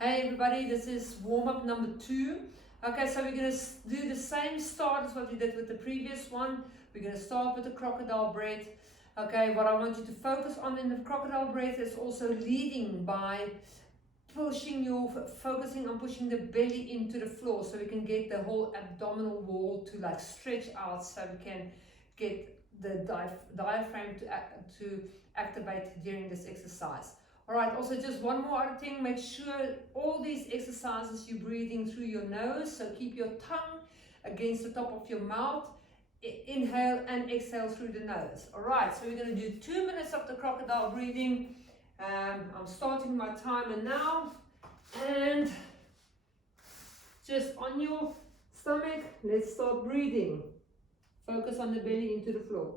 Hey everybody, this is warm-up number 2. Okay, so we're going to do the same start as what we did with the previous one. We're going to start with the crocodile breath. Okay, what I want you to focus on in the crocodile breath is also leading by focusing on pushing the belly into the floor, so we can get the whole abdominal wall to like stretch out, so we can get the diaphragm to activate during this exercise. All right, also just one more other thing, make sure all these exercises you're breathing through your nose, so keep your tongue against the top of your mouth. Inhale and exhale through the nose. All right, so we're going to do 2 minutes of the crocodile breathing. I'm starting my timer now, and just on your stomach, let's start breathing. Focus on the belly into the floor.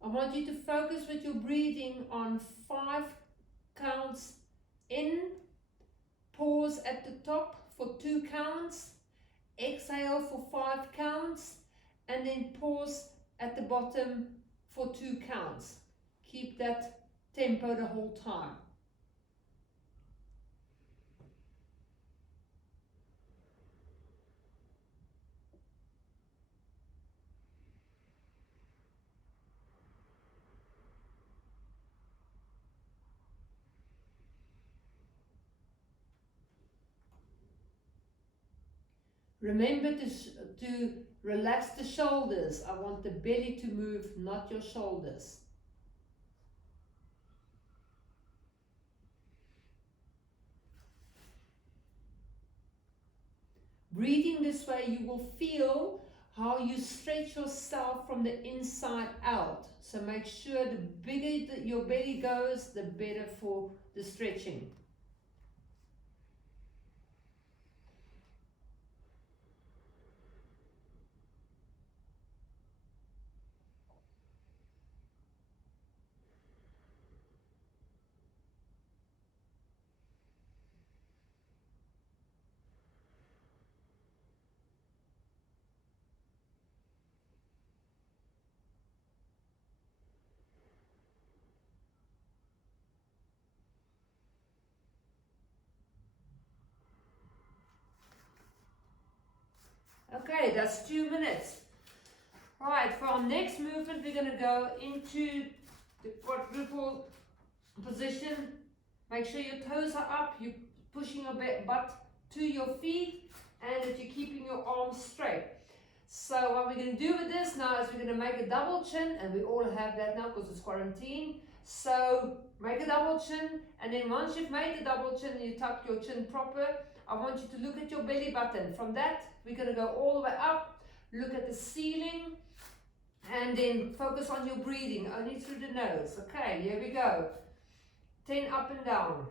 I want you to focus with your breathing on 5 counts in, pause at the top for 2 counts, exhale for 5 counts, and then pause at the bottom for 2 counts. Keep that tempo the whole time. Remember to relax the shoulders. I want the belly to move, not your shoulders. Breathing this way, you will feel how you stretch yourself from the inside out. So make sure the bigger your belly goes, the better for the stretching. Okay, that's 2 minutes. All right, for our next movement, we're going to go into the quadruple position. Make sure your toes are up, you're pushing your butt to your feet, and that you're keeping your arms straight. So what we're going to do with this now is we're going to make a double chin, and we all have that now because it's quarantine. So make a double chin, and then once you've made the double chin and you tuck your chin proper, I want you to look at your belly button. From that, we're going to go all the way up, look at the ceiling, and then focus on your breathing, only through the nose. Okay, here we go. 10 up and down.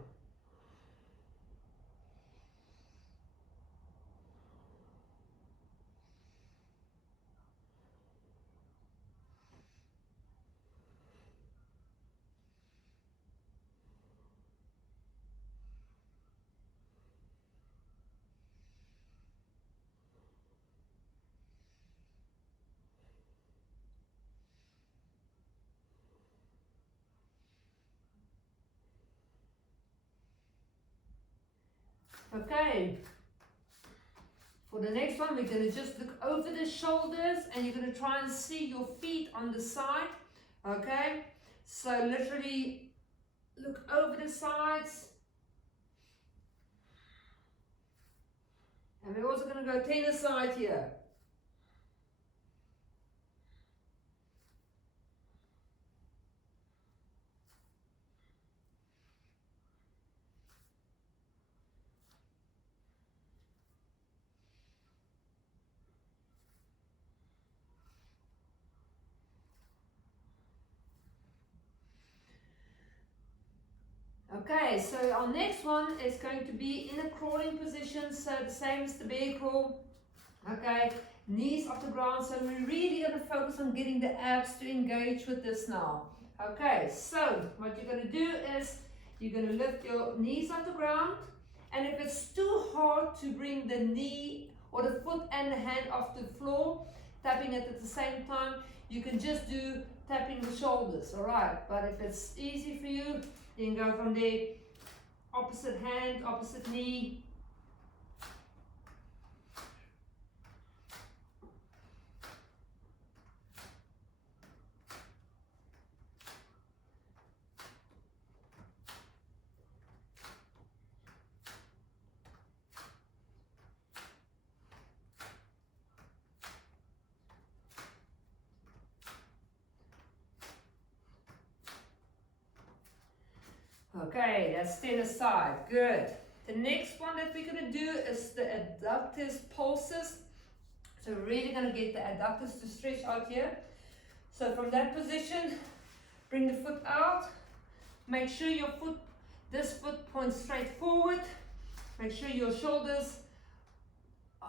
Okay, for the next one, we're going to just look over the shoulders, and you're going to try and see your feet on the side. Okay, so literally look over the sides. And we're also going to go 10 aside here. Okay, so our next one is going to be in a crawling position, so the same as the bear crawl. Okay, knees off the ground, so we're really going to focus on getting the abs to engage with this now. Okay, so what you're going to do is you're going to lift your knees off the ground. And if it's too hard to bring the knee or the foot and the hand off the floor, tapping it at the same time, you can just do tapping the shoulders, alright? But if it's easy for you, you can go from there, opposite hand, opposite knee. Okay, that's 10 aside, good. The next one that we're going to do is the Ductus Pulses. So we're really going to get the adductors to stretch out here. So from that position, bring the foot out. Make sure your foot, this foot points straight forward. Make sure your shoulders,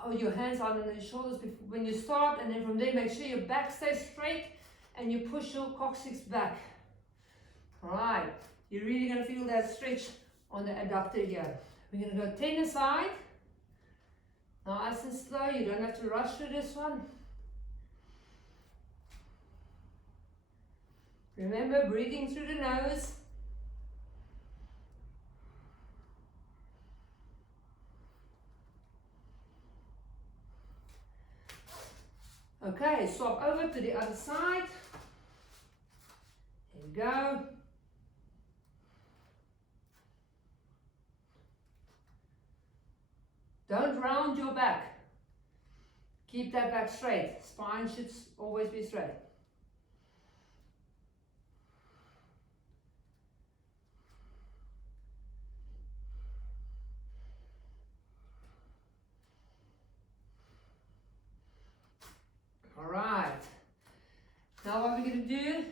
or your hands are on the shoulders when you start, and then from there make sure your back stays straight and you push your coccyx back. Alright. You're really going to feel that stretch on the adductor here. We're going to go 10 aside. Nice and slow. You don't have to rush through this one. Remember, breathing through the nose. Okay, swap over to the other side. There we go. Don't round your back. Keep that back straight. Spine should always be straight. Alright. Now what we're going to do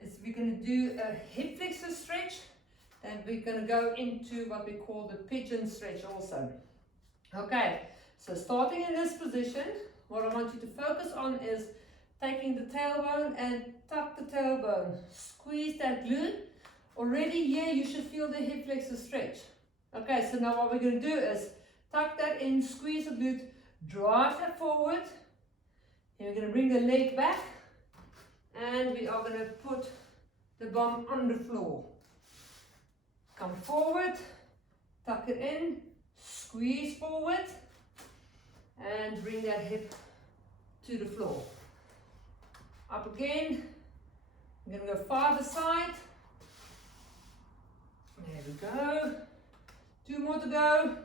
is we're going to do a hip flexor stretch. And we're going to go into what we call the pigeon stretch also. Okay, so starting in this position, what I want you to focus on is taking the tailbone and tuck the tailbone. Squeeze that glute. Already here you should feel the hip flexor stretch. Okay, so now what we're going to do is tuck that in, squeeze the glute, drive that forward. And we're going to bring the leg back. And we are going to put the bum on the floor. Come forward, tuck it in. Squeeze forward and bring that hip to the floor. Up again. I'm going to go farther side. There we go. 2 more to go.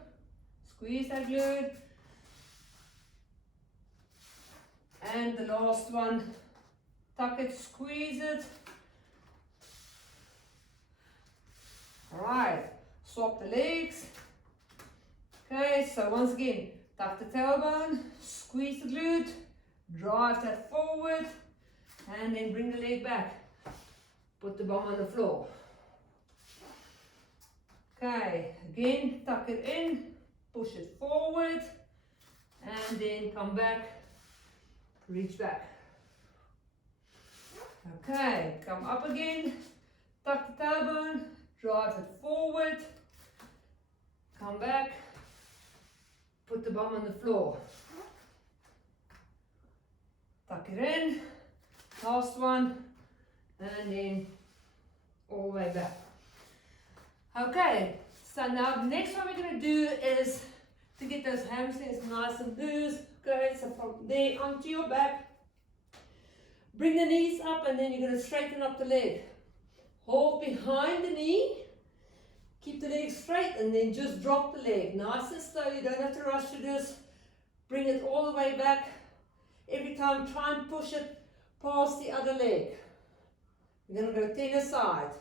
Squeeze that glute. And the last one. Tuck it, squeeze it. Alright, swap the legs. Okay, so once again, tuck the tailbone, squeeze the glute, drive that forward, and then bring the leg back. Put the bum on the floor. Okay, again, tuck it in, push it forward, and then come back, reach back. Okay, come up again, tuck the tailbone, drive it forward, come back, put the bum on the floor. Tuck it in, last one, and then all the way back. Okay, so now the next one we're going to do is to get those hamstrings nice and loose. Okay, so from there onto your back, bring the knees up, and then you're going to straighten up the leg. Hold behind the knee, keep the leg straight, and then just drop the leg. Nice and slow, you don't have to rush to this. Bring it all the way back. Every time, try and push it past the other leg. We're going to go 10 aside.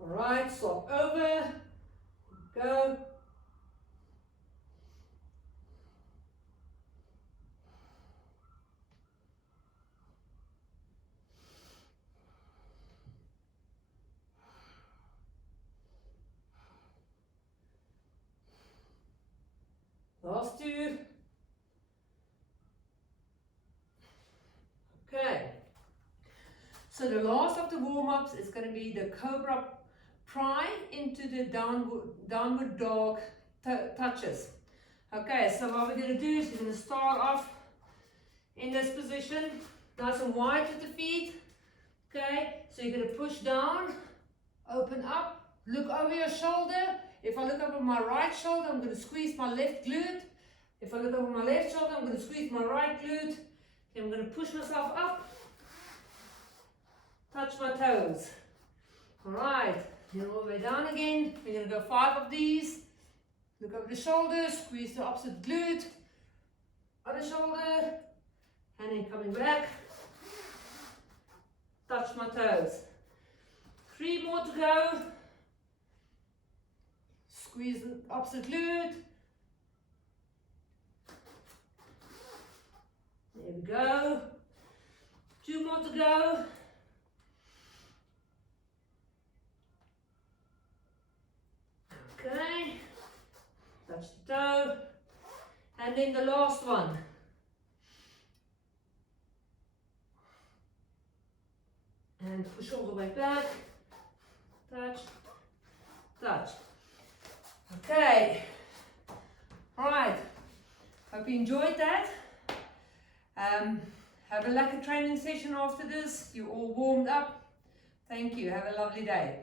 Alright, swap over, go. So the last of the warm-ups is going to be the Cobra Pry into the downward dog touches. Okay, so what we're going to do is we're going to start off in this position, nice and wide with the feet. Okay, so you're going to push down, open up, look over your shoulder. If I look over my right shoulder, I'm going to squeeze my left glute. If I look over my left shoulder, I'm going to squeeze my right glute. Then I'm going to push myself up, touch my toes. Alright, then all the way down again. We're going to go 5 of these. Look over the shoulder, squeeze the opposite glute, other shoulder, and then coming back. Touch my toes. 3 more to go. Squeeze the opposite glute. There we go. 2 more to go. Okay. Touch the toe. And then the last one. And push all the way back, touch, touch. Okay, all right, hope you enjoyed that. Have a lucky training session after this. You're all warmed up. Thank you, have a lovely day.